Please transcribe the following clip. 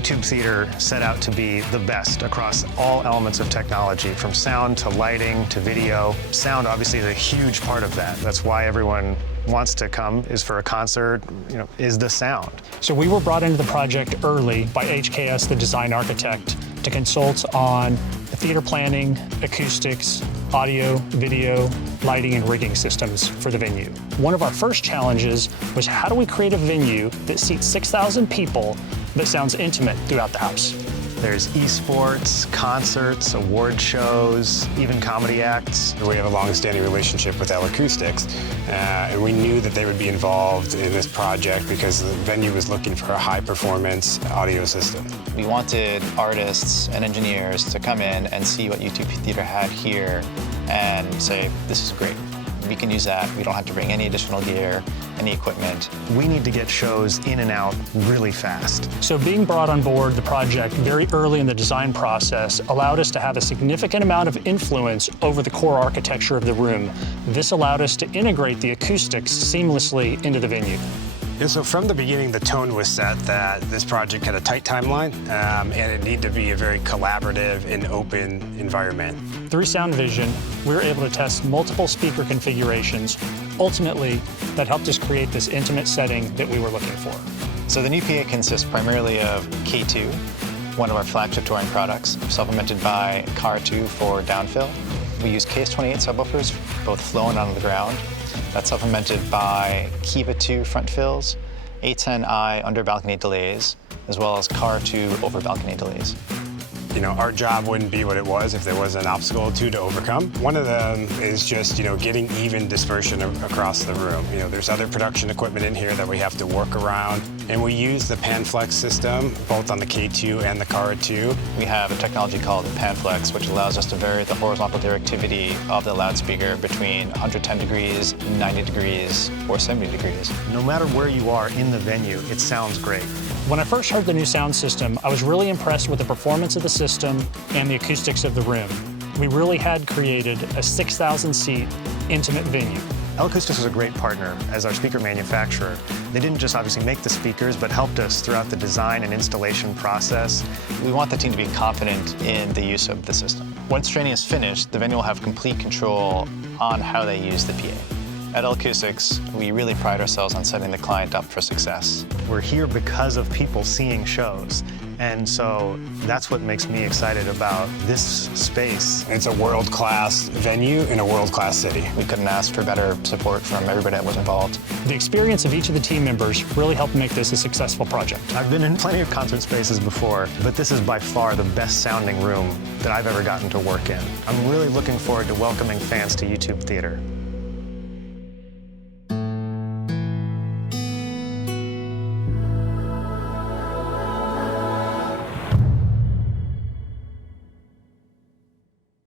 YouTube Theater set out to be the best across all elements of technology, from sound to lighting to video. Sound obviously is a huge part of that. That's why everyone wants to come, is for a concert, is the sound. So we were brought into the project early by HKS, the design architect, to consult on the theater planning, acoustics, audio, video, lighting, and rigging systems for the venue. One of our first challenges was, how do we create a venue that seats 6,000 people that sounds intimate throughout the house? There's esports, concerts, award shows, even comedy acts. We have a long-standing relationship with L-Acoustics, and we knew that they would be involved in this project because the venue was looking for a high-performance audio system. We wanted artists and engineers to come in and see what YouTube Theater had here and say, this is great. We can use that. We don't have to bring any additional gear, any equipment. We need to get shows in and out really fast. So being brought on board the project very early in the design process allowed us to have a significant amount of influence over the core architecture of the room. This allowed us to integrate the acoustics seamlessly into the venue. Yeah, so from the beginning, the tone was set that this project had a tight timeline, and it needed to be a very collaborative and open environment. Through Sound Vision, we were able to test multiple speaker configurations. Ultimately, that helped us create this intimate setting that we were looking for. So the new PA consists primarily of K2, one of our flagship touring products, supplemented by CAR2 for downfill. We use KS28 subwoofers, both flow and on the ground. That's supplemented by Kiva 2 front fills, A10i under balcony delays, as well as CAR2 over balcony delays. Our job wouldn't be what it was if there was an obstacle or two to overcome. One of them is just, getting even dispersion across the room. There's other production equipment in here that we have to work around, and we use the PanFlex system, both on the K2 and the CAR2. We have a technology called PanFlex, which allows us to vary the horizontal directivity of the loudspeaker between 110 degrees, 90 degrees, or 70 degrees. No matter where you are in the venue, it sounds great. When I first heard the new sound system, I was really impressed with the performance of the system and the acoustics of the room. We really had created a 6,000-seat intimate venue. L-Acoustics was a great partner as our speaker manufacturer. They didn't just obviously make the speakers, but helped us throughout the design and installation process. We want the team to be confident in the use of the system. Once training is finished, the venue will have complete control on how they use the PA. At L-Acoustics, we really pride ourselves on setting the client up for success. We're here because of people seeing shows. And so that's what makes me excited about this space. It's a world-class venue in a world-class city. We couldn't ask for better support from everybody that was involved. The experience of each of the team members really helped make this a successful project. I've been in plenty of concert spaces before, but this is by far the best sounding room that I've ever gotten to work in. I'm really looking forward to welcoming fans to YouTube Theater.